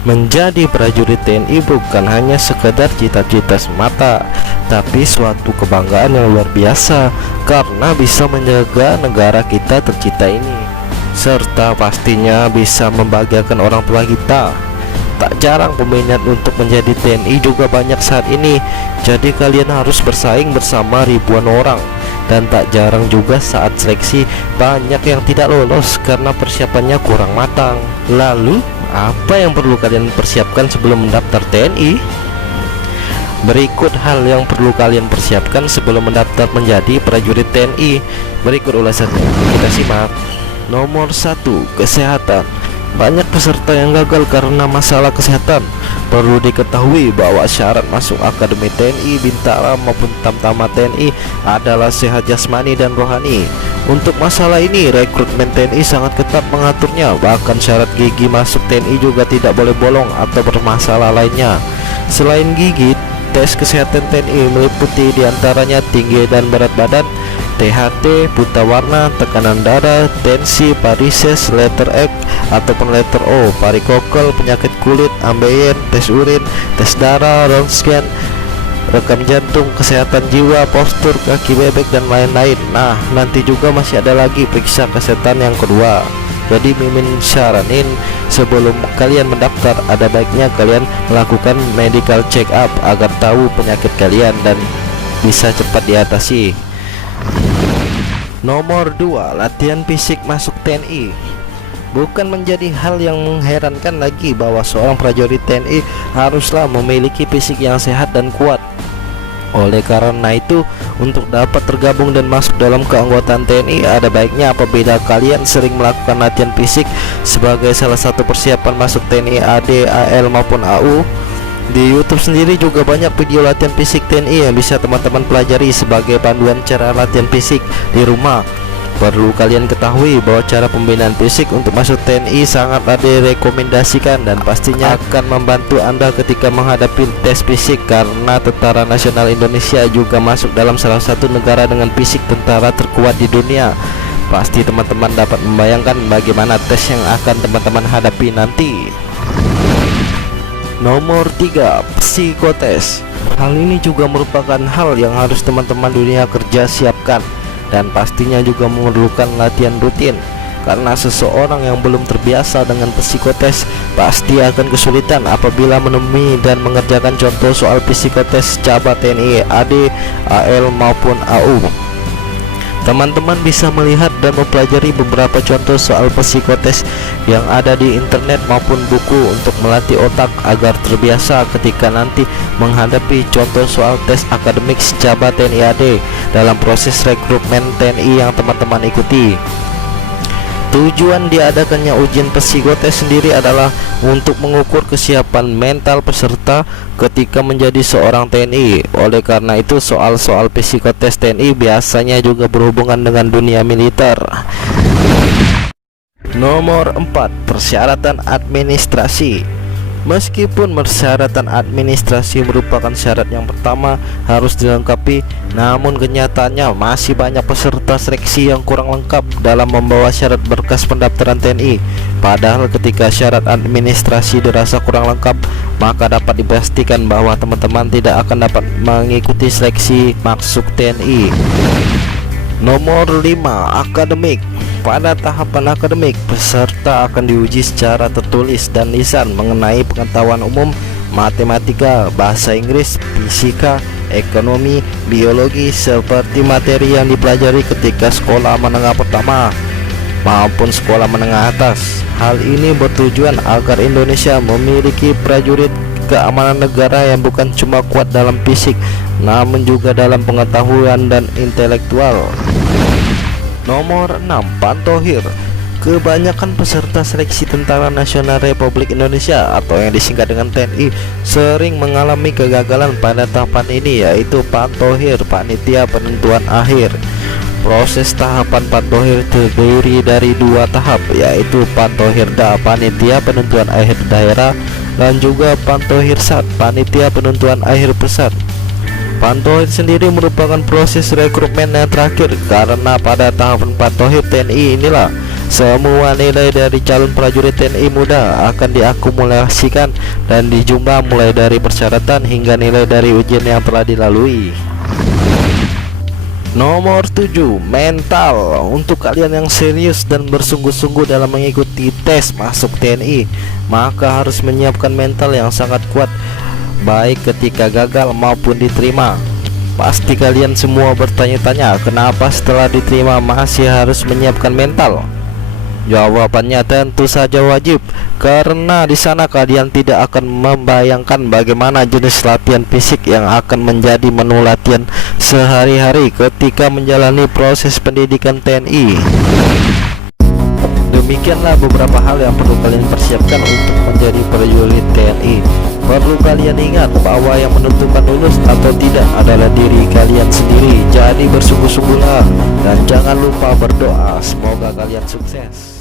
Menjadi prajurit TNI bukan hanya sekedar cita-cita semata, tapi suatu kebanggaan yang luar biasa karena bisa menjaga negara kita tercinta ini, serta pastinya bisa membahagiakan orang tua kita. Tak jarang peminat untuk menjadi TNI juga banyak saat ini, jadi kalian harus bersaing bersama ribuan orang. Dan tak jarang juga saat seleksi banyak yang tidak lolos karena persiapannya kurang matang. Lalu apa yang perlu kalian persiapkan sebelum mendaftar TNI? Berikut hal yang perlu kalian persiapkan sebelum mendaftar menjadi prajurit TNI. Berikut ulasannya, kita simak. Nomor 1, kesehatan. Banyak peserta yang gagal karena masalah kesehatan. Perlu diketahui bahwa syarat masuk Akademi TNI Bintara maupun Tamtama TNI adalah sehat jasmani dan rohani. Untuk masalah ini, rekrutmen TNI sangat ketat mengaturnya. Bahkan syarat gigi masuk TNI juga tidak boleh bolong atau bermasalah lainnya. Selain gigi, tes kesehatan TNI meliputi diantaranya tinggi dan berat badan, THT, buta warna, tekanan darah, tensi, varises, letter X ataupun letter O, varikokel, penyakit kulit, ambeien, tes urin, tes darah, röntgen, rekam jantung, kesehatan jiwa, postur, kaki bebek, dan lain-lain. Nah, nanti juga masih ada lagi periksa kesehatan yang kedua. Jadi Mimin saranin sebelum kalian mendaftar, ada baiknya kalian melakukan medical check up agar tahu penyakit kalian dan bisa cepat diatasi. Nomor 2, latihan fisik masuk TNI. Bukan menjadi hal yang mengherankan lagi bahwa seorang prajurit TNI haruslah memiliki fisik yang sehat dan kuat. Oleh karena itu, untuk dapat tergabung dan masuk dalam keanggotaan TNI, ada baiknya apabila kalian sering melakukan latihan fisik sebagai salah satu persiapan masuk TNI AD, AL maupun AU. Di YouTube sendiri juga banyak video latihan fisik TNI yang bisa teman-teman pelajari sebagai panduan cara latihan fisik di rumah. Perlu kalian ketahui bahwa cara pembinaan fisik untuk masuk TNI sangatlah direkomendasikan dan pastinya akan membantu Anda ketika menghadapi tes fisik, karena Tentara Nasional Indonesia juga masuk dalam salah satu negara dengan fisik tentara terkuat di dunia. Pasti teman-teman dapat membayangkan bagaimana tes yang akan teman-teman hadapi nanti. Nomor 3, psikotes. Hal ini juga merupakan hal yang harus teman-teman dunia kerja siapkan dan pastinya juga memerlukan latihan rutin, karena seseorang yang belum terbiasa dengan psikotes pasti akan kesulitan apabila menemui dan mengerjakan contoh soal psikotes cabang TNI AD, AL maupun AU. Teman-teman bisa melihat dan mempelajari beberapa contoh soal psikotes yang ada di internet maupun buku untuk melatih otak agar terbiasa ketika nanti menghadapi contoh soal tes akademik cabang TNI AD dalam proses rekrutmen TNI yang teman-teman ikuti. Tujuan diadakannya ujian psikotes sendiri adalah untuk mengukur kesiapan mental peserta ketika menjadi seorang TNI. Oleh karena itu, soal-soal psikotes TNI biasanya juga berhubungan dengan dunia militer. Nomor 4, persyaratan administrasi. Meskipun persyaratan administrasi merupakan syarat yang pertama harus dilengkapi, namun kenyataannya masih banyak peserta seleksi yang kurang lengkap dalam membawa syarat berkas pendaftaran TNI. Padahal ketika syarat administrasi dirasa kurang lengkap, maka dapat dipastikan bahwa teman-teman tidak akan dapat mengikuti seleksi masuk TNI. Nomor 5, akademik. Pada tahapan akademik, peserta akan diuji secara tertulis dan lisan mengenai pengetahuan umum, matematika, bahasa Inggris, fisika, ekonomi, biologi, seperti materi yang dipelajari ketika sekolah menengah pertama maupun sekolah menengah atas. Hal ini bertujuan agar Indonesia memiliki prajurit keamanan negara yang bukan cuma kuat dalam fisik, namun juga dalam pengetahuan dan intelektual. Nomor 6, pantohir. Kebanyakan peserta seleksi Tentara Nasional Republik Indonesia atau yang disingkat dengan TNI sering mengalami kegagalan pada tahapan ini, yaitu pantohir, panitia penentuan akhir. Proses tahapan pantohir terdiri dari 2 tahap, yaitu pantohirda, panitia penentuan akhir daerah, dan juga pantohirsat, panitia penentuan akhir pusat. Pantohir sendiri merupakan proses rekrutmen yang terakhir, karena pada tahapan pantohir TNI inilah Semua nilai dari calon prajurit TNI muda akan diakumulasikan dan dijumlah mulai dari persyaratan hingga nilai dari ujian yang telah dilalui. Nomor 7, mental. Untuk kalian yang serius dan bersungguh-sungguh dalam mengikuti tes masuk TNI, maka harus menyiapkan mental yang sangat kuat, baik ketika gagal maupun diterima. Pasti kalian semua bertanya-tanya, kenapa setelah diterima masih harus menyiapkan mental? Jawabannya tentu saja wajib, karena di sana kalian tidak akan membayangkan bagaimana jenis latihan fisik yang akan menjadi menu latihan sehari-hari ketika menjalani proses pendidikan TNI. Demikianlah beberapa hal yang perlu kalian persiapkan untuk menjadi prajurit TNI. Perlu kalian ingat bahwa yang menentukan lulus atau tidak adalah diri kalian sendiri. Jadi bersungguh-sungguhlah dan jangan lupa berdoa, semoga kalian sukses.